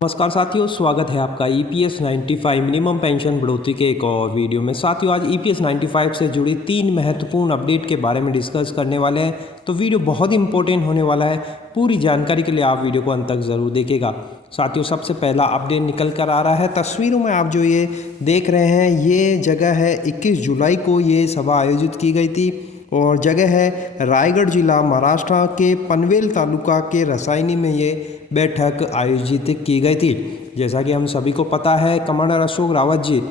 नमस्कार साथियों, स्वागत है आपका EPS 95 मिनिमम पेंशन बढ़ोतरी के एक और वीडियो में। साथियों, आज EPS 95 से जुड़ी 3 महत्वपूर्ण अपडेट के बारे में डिस्कस करने वाले हैं। तो वीडियो बहुत इंपॉर्टेंट होने वाला है। पूरी जानकारी के लिए आप वीडियो को अंत तक ज़रूर देखिएगा। साथियों, सबसे पहला अपडेट निकल कर आ रहा है। तस्वीरों में आप जो ये देख रहे हैं, ये जगह है 21 जुलाई को ये सभा आयोजित की गई थी और जगह है रायगढ़ जिला महाराष्ट्र के पनवेल तालुका के रसायनी में ये बैठक आयोजित की गई थी। जैसा कि हम सभी को पता है, कमांडर अशोक रावत जी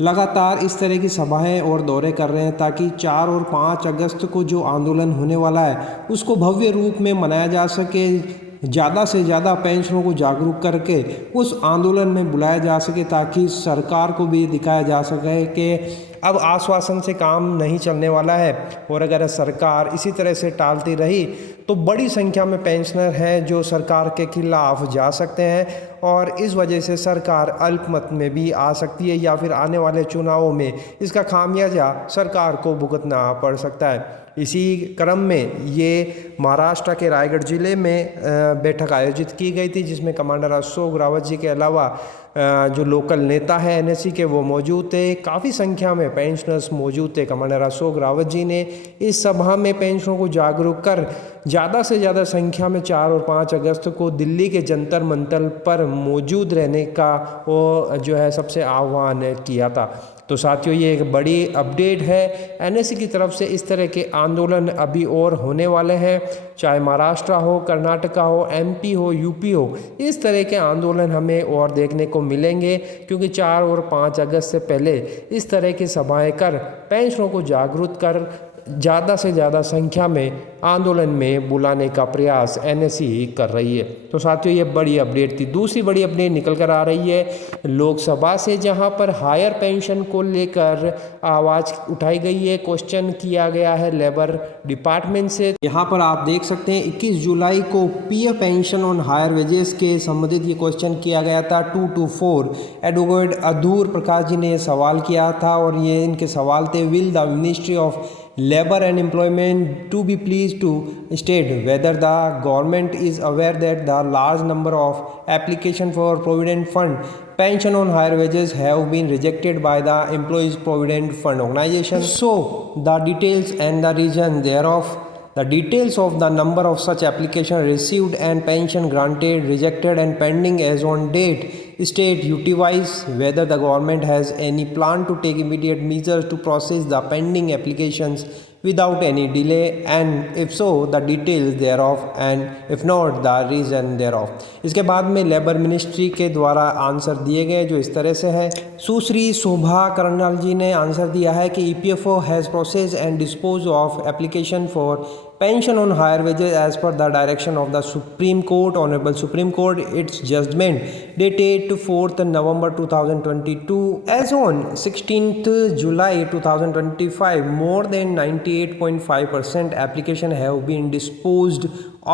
लगातार इस तरह की सभाएं और दौरे कर रहे हैं ताकि 4 और 5 अगस्त को जो आंदोलन होने वाला है उसको भव्य रूप में मनाया जा सके, ज़्यादा से ज़्यादा पेंशनरों को जागरूक करके उस आंदोलन में बुलाया जा सके, ताकि सरकार को भी दिखाया जा सके कि अब आश्वासन से काम नहीं चलने वाला है और अगर सरकार इसी तरह से टालती रही तो बड़ी संख्या में पेंशनर हैं जो सरकार के खिलाफ जा सकते हैं और इस वजह से सरकार अल्पमत में भी आ सकती है या फिर आने वाले चुनावों में इसका खामियाजा सरकार को भुगतना पड़ सकता है। इसी क्रम में ये महाराष्ट्र के रायगढ़ जिले में बैठक आयोजित की गई थी, जिसमें कमांडर अशोक रावत जी के अलावा जो लोकल नेता है NSC के वो मौजूद थे। काफ़ी संख्या में पेंशनर्स मौजूद थे। कमांडर अशोक रावत जी ने इस सभा में पेंशनरों को जागरूक कर ज़्यादा से ज़्यादा संख्या में 4 और 5 अगस्त को दिल्ली के जंतर मंतर पर मौजूद रहने का वो जो है सबसे आह्वान किया था। तो साथियों, ये एक बड़ी अपडेट है। NSC की तरफ से इस तरह के आंदोलन अभी और होने वाले हैं, चाहे महाराष्ट्र हो, कर्नाटका हो, MP हो, UP हो, इस तरह के आंदोलन हमें और देखने को मिलेंगे, क्योंकि 4 और 5 अगस्त से पहले इस तरह की सभाएं कर पेंशनरों को जागरूक कर ज़्यादा से ज़्यादा संख्या में आंदोलन में बुलाने का प्रयास NSC कर रही है। तो साथियों, ये बड़ी अपडेट थी। दूसरी बड़ी अपडेट निकल कर आ रही है लोकसभा से, जहां पर हायर पेंशन को लेकर आवाज़ उठाई गई है, क्वेश्चन किया गया है लेबर डिपार्टमेंट से। यहां पर आप देख सकते हैं 21 जुलाई को PF pension on higher wages के संबंधित ये क्वेश्चन किया गया था। 2 to 4 एडवोकेट अधूर प्रकाश जी ने सवाल किया था और ये इनके सवाल थे, will the ministry of Labor and Employment to be pleased to state whether the government is aware that the large number of application for Provident Fund pension on higher wages have been rejected by the Employees Provident Fund organization. So the details and the reason thereof, the details of the number of such applications received and pension granted, rejected and pending as on date, state utilize whether the government has any plan to take immediate measures to process the pending applications without any delay, and if so the details thereof, and if not the reason thereof। इसके बाद में labour ministry के द्वारा answer दिए गए जो इस तरह से है। सुश्री शोभा करनाल जी ने आंसर दिया है कि EPFO has process and dispose of application for pension on higher wages as per the direction of the Supreme Court, Honorable Supreme Court, its judgment dated 4th November 2022. As on 16th July 2025, more than 98.5% application have been disposed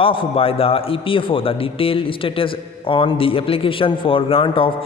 of by the EPFO. The detailed status on the application for grant of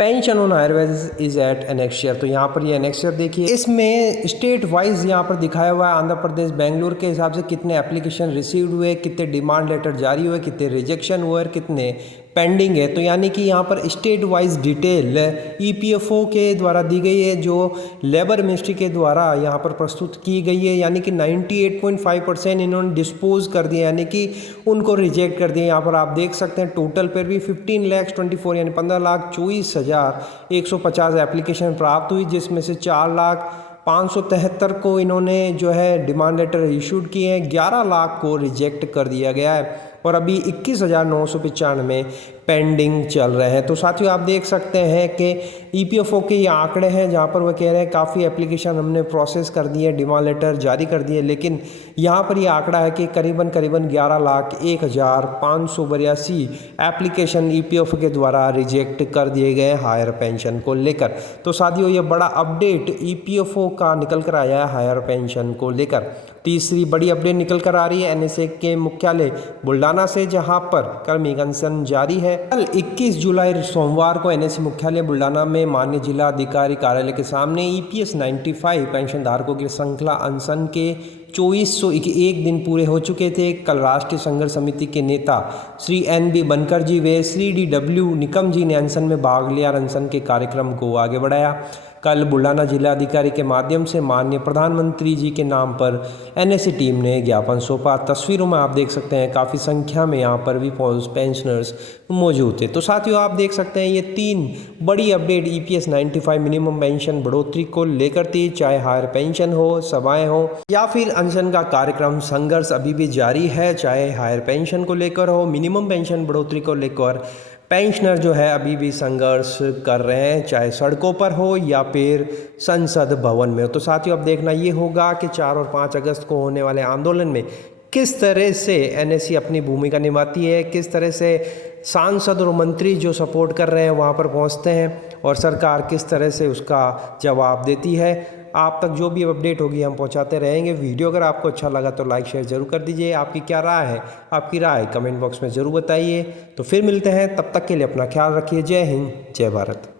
pension on higher wages is at annexure. तो यहाँ पर ये एनेक्शियर देखिए, इसमें state wise यहाँ पर दिखाया हुआ है आंध्र प्रदेश, बेंगलुरु के हिसाब से कितने एप्लीकेशन रिसीव्ड हुए, कितने डिमांड लेटर जारी हुए, कितने रिजेक्शन हुए और कितने पेंडिंग है। तो यानी कि यहाँ पर स्टेट वाइज डिटेल EPFO के द्वारा दी गई है, जो लेबर मिनिस्ट्री के द्वारा यहाँ पर प्रस्तुत की गई है। यानी कि 98.5% इन्होंने डिस्पोज कर दिया, यानी कि उनको रिजेक्ट कर दिया। यहाँ पर आप देख सकते हैं टोटल पर भी 15,24,000 यानी 15,24,150 एप्लीकेशन प्राप्त हुई, जिसमें से 4,573 को इन्होंने जो है डिमांड लेटर इशूड किए हैं, 11 लाख को रिजेक्ट कर दिया गया है और अभी 21,995 पेंडिंग चल रहे हैं। तो साथियों, आप देख सकते हैं कि EPFO के ये आंकड़े हैं, जहाँ पर वह कह रहे हैं काफ़ी एप्लीकेशन हमने प्रोसेस कर दिए, डिमांड लेटर जारी कर दिए, लेकिन यहाँ पर ये आंकड़ा है कि करीबन 11,01,582 एप्लीकेशन EPFO के द्वारा रिजेक्ट कर दिए गए हायर पेंशन को लेकर। तो साथियों, ये बड़ा अपडेट EPFO का निकल कर आया है हायर पेंशन को लेकर। तीसरी बड़ी अपडेट निकल कर आ रही है NSA के मुख्यालय बुल्डाना से, जहां पर कर्मी अनशन जारी है कल 21 जुलाई सोमवार को एनएससी मुख्यालय बुल्डाना में माननीय जिला अधिकारी कार्यालय के सामने ईपीएस 95 पेंशन धारकों की श्रृंखला अनशन के 2401 दिन पूरे हो चुके थे। कल राष्ट्रीय संघर्ष समिति के नेता श्री NB बनकर जी व श्री DW निकम जी ने अनशन में भाग लिया और अनशन के कार्यक्रम को आगे बढ़ाया। कल बुल्डाना जिलाधिकारी के माध्यम से माननीय प्रधानमंत्री जी के नाम पर एनएससी टीम ने ज्ञापन सौंपा। तस्वीरों में आप देख सकते हैं काफ़ी संख्या में यहाँ पर भी पेंशनर्स मौजूद थे। तो साथियों आप देख सकते हैं ये 3 बड़ी अपडेट ईपीएस 95 मिनिमम पेंशन बढ़ोतरी को लेकर थी। चाहे हायर पेंशन हो, सभाएं हो या फिर अनशन का कार्यक्रम, संघर्ष अभी भी जारी है। चाहे हायर पेंशन को लेकर हो, मिनिमम पेंशन बढ़ोतरी को लेकर पेंशनर जो है अभी भी संघर्ष कर रहे हैं, चाहे सड़कों पर हो या फिर संसद भवन में हो। तो साथियों अब देखना ये होगा कि 4 और 5 अगस्त को होने वाले आंदोलन में किस तरह से एनएससी अपनी भूमिका निभाती है, किस तरह से सांसद और मंत्री जो सपोर्ट कर रहे हैं वहाँ पर पहुँचते हैं और सरकार किस तरह से उसका जवाब देती है। आप तक जो भी अपडेट होगी हम पहुंचाते रहेंगे। वीडियो अगर आपको अच्छा लगा तो लाइक शेयर ज़रूर कर दीजिए। आपकी क्या राय है, आपकी राय कमेंट बॉक्स में ज़रूर बताइए। तो फिर मिलते हैं, तब तक के लिए अपना ख्याल रखिए। जय हिंद, जय भारत।